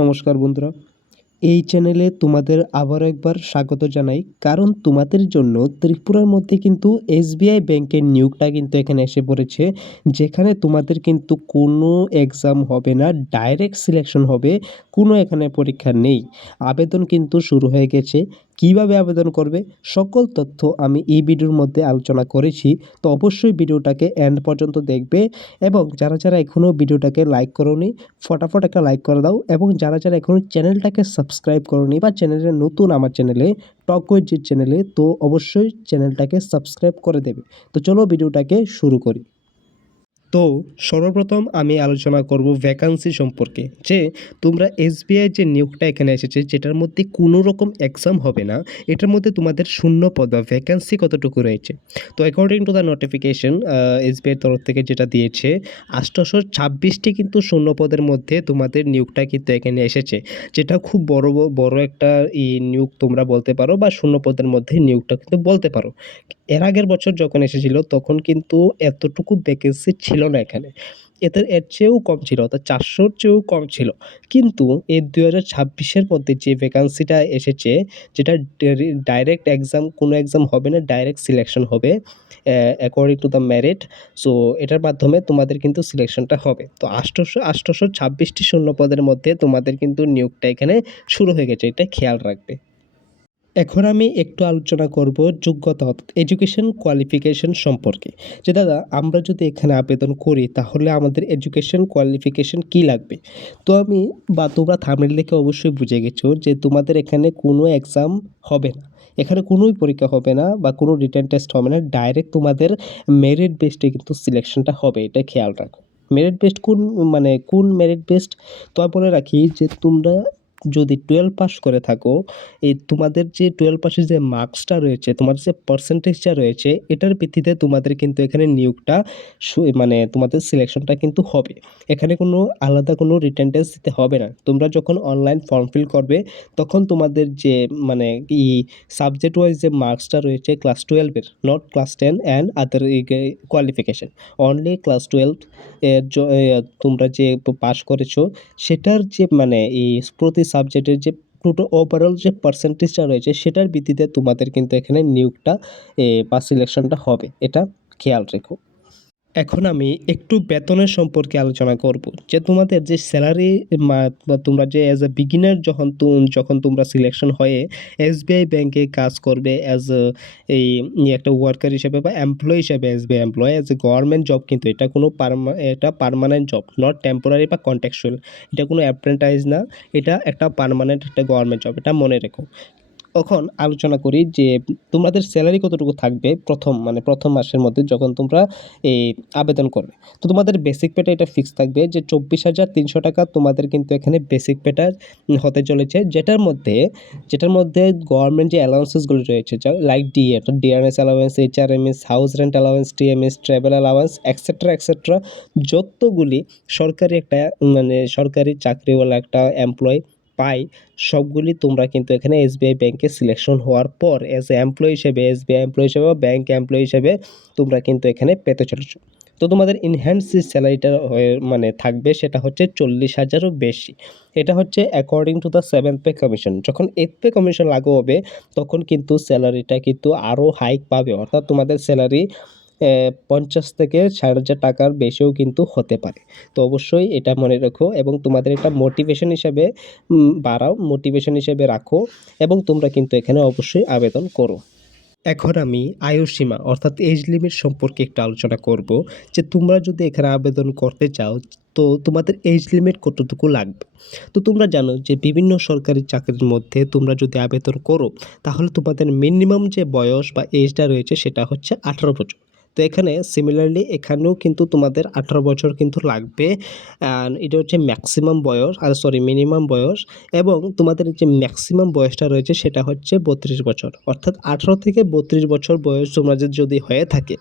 নমস্কার বন্ধুরা, এই চ্যানেলে তোমাদের আবারও একবার স্বাগত জানাই। কারণ তোমাদের জন্য ত্রিপুরার মধ্যে কিন্তু এসবিআই ব্যাংকের নিয়োগটা কিন্তু এখানে এসে পড়েছে। যেখানে তোমাদের কিন্তু কোনো এক্সাম হবে না, ডাইরেক্ট সিলেকশন হবে। কোনো এখানে পরীক্ষা নেই। আবেদন কিন্তু শুরু হয়ে গেছে। কিভাবে আবেদন করবে সকল তথ্য আমি এই ভিডিওর মধ্যে আলোচনা করেছি। তো অবশ্যই ভিডিওটাকে এন্ড পর্যন্ত দেখবে এবং যারা এখনও ভিডিওটাকে লাইক করোনি ফটাফট একটা লাইক করে দাও এবং যারা এখনও চ্যানেলটাকে সাবস্ক্রাইব করোনি বা চ্যানেলে নতুন আমার চ্যানেলে টক উইথ জিৎ চ্যানেলে, তো অবশ্যই চ্যানেলটাকে সাবস্ক্রাইব করে দেবে। তো চলো ভিডিওটাকে শুরু করি। তো সর্বপ্রথম আমি আলোচনা করব ভ্যাকান্সি সম্পর্কে, যে তোমরা এসবিআই যে নিয়োগটা এখানে এসেছে যেটার মধ্যে কোনো রকম এক্সাম হবে না, এটার মধ্যে তোমাদের শূন্য পদ বা ভ্যাকান্সি কতটুকু রয়েছে। তো অ্যাকর্ডিং টু দ্য নোটিফিকেশন এসবিআইয়ের তরফ থেকে যেটা দিয়েছে 826টি কিন্তু শূন্য পদের মধ্যে তোমাদের নিয়োগটা কিন্তু এখানে এসেছে, যেটা খুব বড় একটা নিয়োগ তোমরা বলতে পারো বা শূন্য পদের মধ্যে নিয়োগটা কিন্তু বলতে পারো। এর আগের বছর যখন এসেছিল তখন কিন্তু এতটুকু ভ্যাকেন্সি ছিল না এখানে, এর চেয়েও কম ছিল, অর্থাৎ 400-র চেয়েও কম ছিল। কিন্তু এই 2026-এর মধ্যে যে ভ্যাকান্সিটা এসেছে, যেটা ডাইরেক্ট এক্সাম, কোনো এক্সাম হবে না, ডাইরেক্ট সিলেকশন হবে according to the merit. So এটার মাধ্যমে তোমাদের কিন্তু সিলেকশনটা হবে। তো 826টি শূন্য পদের মধ্যে তোমাদের কিন্তু নিয়োগটা এখানে শুরু হয়ে গেছে, এটা খেয়াল রাখবে। এখন আমি একটু আলোচনা করব যোগ্যতা অর্থাৎ এডুকেশন কোয়ালিফিকেশন সম্পর্কে, যে দাদা আমরা যদি এখানে আবেদন করি তাহলে আমাদের এডুকেশন কোয়ালিফিকেশন কি লাগবে। তো আমি বা তোমরা থাম্বনেল দেখে অবশ্যই বুঝে গেছো যে তোমাদের এখানে কোনো এক্সাম হবে না, এখানে কোনোই পরীক্ষা হবে না বা কোনো রিটেন টেস্ট হবে না, ডাইরেক্ট তোমাদের মেরিট বেসডে কিন্তু সিলেকশনটা হবে, এটা খেয়াল রাখো। মেরিট বেসড কোন মেরিট বেসড, তো আমি বলে রাখি যে তোমরা যদি 12 পাস করে থাকো, এই তোমাদের যে 12 পাসের যে মার্কসটা রয়েছে, তোমার যে পার্সেন্টেজটা রয়েছে, এটার ভিত্তিতে তোমাদের কিন্তু এখানে নিয়োগটা তোমাদের সিলেকশনটা কিন্তু হবে। এখানে কোনো আলাদা কোনো রিটেন টেস্ট দিতে হবে না। তোমরা যখন অনলাইন ফর্ম ফিল করবে তখন তোমাদের যে মানে ই সাবজেক্ট ওয়াইজ যে মার্কসটা রয়েছে ক্লাস 12-এর, not class 10 and other qualification, only class 12 এর তোমরা যে পাস করেছো সেটার যে এই প্রতি সাবজেক্টের যে টোটাল ওভারঅল যে পার্সেন্টেজটা রয়েছে সেটার ভিত্তিতে তোমাদের কিন্তু এখানে নিয়োগটা বা সিলেকশনটা হবে, এটা খেয়াল রেখো। এখন আমি একটু বেতনের সম্পর্কে আলোচনা করব, যে তোমাদের যে স্যালারি বা তোমরা যে অ্যাজ এ বিগিনার যখন তোমরা সিলেকশন হয়ে এসবিআই ব্যাংকে কাজ করবে অ্যাজ একটা ওয়ার্কার হিসেবে বা এমপ্লয়ি হিসেবে, SBI employ as a government job, কিন্তু এটা কোনো এটা পার্মানেন্ট জব, নট টেম্পোরারি বা কন্ট্রাকচুয়াল। এটা কোনো অ্যাপ্রেন্টাইজ না, এটা একটা পার্মানেন্ট একটা গভর্নমেন্ট জব, এটা মনে রেখো। এখন আলোচনা করি যে তোমাদের স্যালারি কতটুকু থাকবে প্রথম মাসের মধ্যে যখন তোমরা এই আবেদন করবে। তো তোমাদের বেসিক পেটা এটা ফিক্স থাকবে যে 24,300 টাকা তোমাদের কিন্তু এখানে বেসিক পেটা হতে চলেছে, যেটার মধ্যে গভর্নমেন্ট যে অ্যালাউন্সেসগুলো রয়েছে, like DRS allowance, HRMS, house rent allowance, TMS, travel allowance, etcetera যতগুলি সরকারি চাকরিওয়ালা একটা এমপ্লয় পাই, সবগুলি তোমরা কিন্তু এখানে এসবিআই ব্যাংকে সিলেকশন হওয়ার পর এজ এ এমপ্লয়ি হিসেবে, এসবিআই এমপ্লয়ি হিসেবে বা ব্যাংক এমপ্লয়ি হিসেবে তোমরা কিন্তু এখানে পেতে চলেছো। তো তোমাদের ইনহ্যান্স যে স্যালারিটা থাকবে সেটা হচ্ছে 40,000-এরও বেশি। এটা হচ্ছে according to the 7th pay commission. যখন 8th পে কমিশন লাগু হবে তখন কিন্তু স্যালারিটা কিন্তু আরও হাইক পাবে, অর্থাৎ তোমাদের স্যালারি 50 থেকে 4,500 টাকার বেশিও কিন্তু হতে পারে। তো অবশ্যই এটা মনে রেখো এবং তোমাদের এটা মোটিভেশন হিসাবে মোটিভেশন হিসেবে রাখো এবং তোমরা কিন্তু এখানে অবশ্যই আবেদন করো। এখন আমি আয়ুসীমা অর্থাৎ এজ লিমিট সম্পর্কে একটু আলোচনা করব, যে তোমরা যদি এখানে আবেদন করতে চাও তো তোমাদের এজ লিমিট কতটুকু লাগবে। তো তোমরা জানো যে বিভিন্ন সরকারি চাকরির মধ্যে তোমরা যদি আবেদন করো তাহলে তোমাদের মিনিমাম যে বয়স বা এজটা রয়েছে সেটা হচ্ছে 18 বছর। তো এখানে সিমিলারলি এখানেও কিন্তু তোমাদের 18 বছর কিন্তু লাগবে, অ্যান্ড এটা হচ্ছে মিনিমাম বয়স, এবং তোমাদের যে ম্যাক্সিমাম বয়সটা রয়েছে সেটা হচ্ছে 32 বছর, অর্থাৎ 18 থেকে 32 বছর বয়স তোমাদের যদি হয়ে থাকে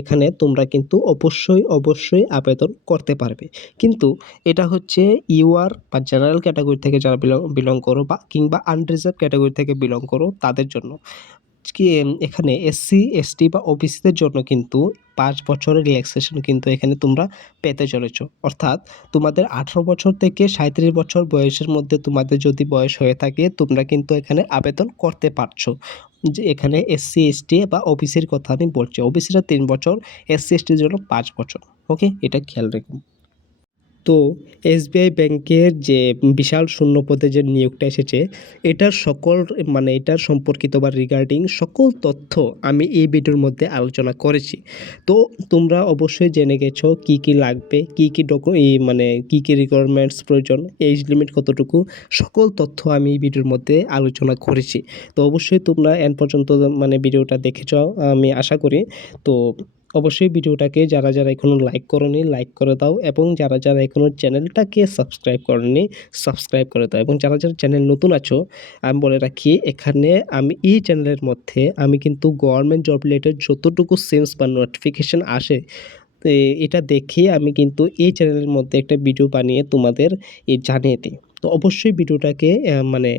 এখানে তোমরা কিন্তু অবশ্যই আবেদন করতে পারবে। কিন্তু এটা হচ্ছে ইউআর বা জেনারেল ক্যাটাগরি থেকে যারা বিলং করো বা কিংবা আনরিজার্ভ ক্যাটাগরি থেকে বিলং করো তাদের জন্য, কি এখানে এসসি, এসটি বা ওবিসিদের জন্য কিন্তু 5 বছরের রিল্যাক্সেশন কিন্তু এখানে তোমরা পেতে চলেছো। অর্থাৎ তোমাদের 18 বছর থেকে 37 বছর বয়সের মধ্যে তোমাদের যদি বয়স হয়ে থাকে তোমরা কিন্তু এখানে আবেদন করতে পারছো। যে এখানে এসসি, এসটি বা ওবিসির কথা আমি বলছি। ওবিসিরা 3 বছর, এসসি, এসটির জন্য 5 বছর। ওকে? এটা খেয়াল রাখুন। তো এসবিআই ব্যাংকের যে বিশাল শূন্যপদে যে নিয়োগটা এসেছে, এটার সকল মানে এটার সম্পর্কিত বা রিগার্ডিং সকল তথ্য আমি এই ভিডিওর মধ্যে আলোচনা করেছি। তো তোমরা অবশ্যই জেনে গেছো কি কি লাগবে, কি কি মানে কি কি রিকোয়ারমেন্টস প্রয়োজন, এজ লিমিট কতটুকু, সকল তথ্য আমি এই ভিডিওর মধ্যে আলোচনা করেছি। তো অবশ্যই তোমরা এন্ড পর্যন্ত মানে ভিডিওটা দেখেছো আমি আশা করি। তো অবশ্যই ভিডিওটাকে যারা যারা এখনও লাইক করোনি লাইক করে দাও, এবং যারা যারা এখনও চ্যানেলটাকে সাবস্ক্রাইব করোনি সাবস্ক্রাইব করে দাও, এবং যারা যারা চ্যানেল নতুন আছো আমি বলে রাখি এখানে আমি এই চ্যানেলের মধ্যে আমি কিন্তু গভর্নমেন্ট জব রিলেটেড যতটুকু সেন্স বা নোটিফিকেশান আসে তো এটা দেখে আমি কিন্তু এই চ্যানেলের মধ্যে একটা ভিডিও বানিয়ে তোমাদের জানিয়ে দিই। তো অবশ্যই মানে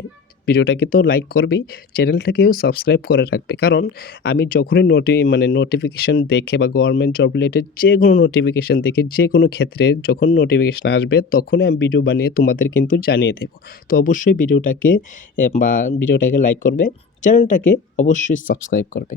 ভিডিওটাকে তো লাইক করবেই, চ্যানেলটাকেও সাবস্ক্রাইব করে রাখবে। কারণ আমি যখনই নোটিফিকেশান দেখে বা গভর্নমেন্ট জব রিলেটেড যে কোনো নোটিফিকেশান দেখে যে কোনো ক্ষেত্রে যখন নোটিফিকেশান আসবে তখনই আমি ভিডিও বানিয়ে তোমাদের কিন্তু জানিয়ে দেব। তো অবশ্যই ভিডিওটাকে লাইক করবে, চ্যানেলটাকে অবশ্যই সাবস্ক্রাইব করবে।